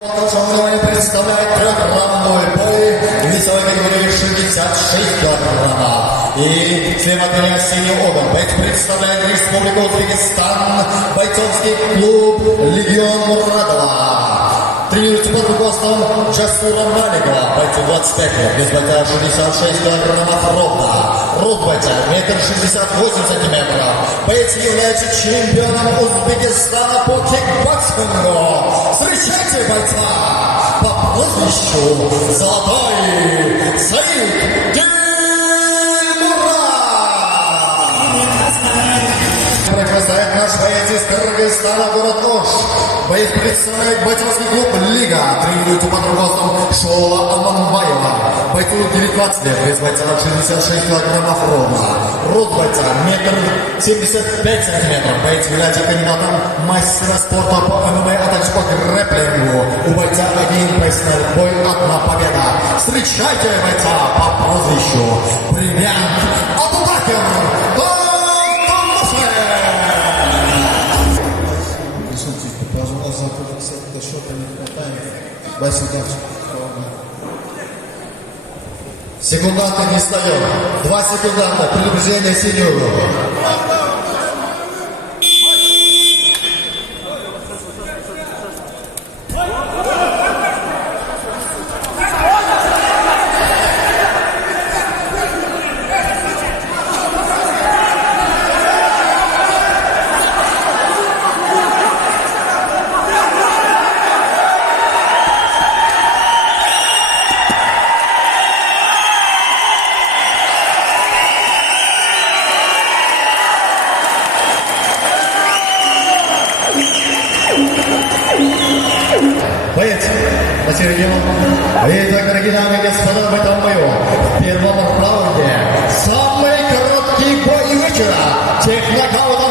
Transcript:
Шановні, представляет трехграммовой бой весовой категории 66 килограммов. И слева от меня синий огонь. Боец представляет Республику Узбекистан, бойцовский клуб «Легион Мурадова». Тренируется под руководством Джасура Маликова, бойцу 25 лет, без бойца 66 килограммов ровно. Рост бойца 1,68 сантиметров. Боец является чемпионом Узбекистана по кикбоксингу. Встречайте бойца по прозвищу Золотой Саид Дильмурад. Прохвастает наш боец из Кыргызстана, город Ош. Боец представляет бойцовский клуб «Лига». Тренируется под руководством Шоула Аманбаева. Бойцу 19 лет, вес бойца 66 килограммов ровно. Рост бойца 1,75 сантиметров. Боец является кандидатом мастера спорта по ММА, а также по грэпплингу. У бойца один профессиональный бой, одна победа. Встречайте бойца по прозвищу Бриллиант Абубакер. До счета не хватает. Спасибо. Секунданты не встаем. 2 секунданта. Предупреждение синюю. Боец на середину. Итак, дорогие дамы и господа, в этом бою в первом раунде самый короткий бой вечера. Технокаут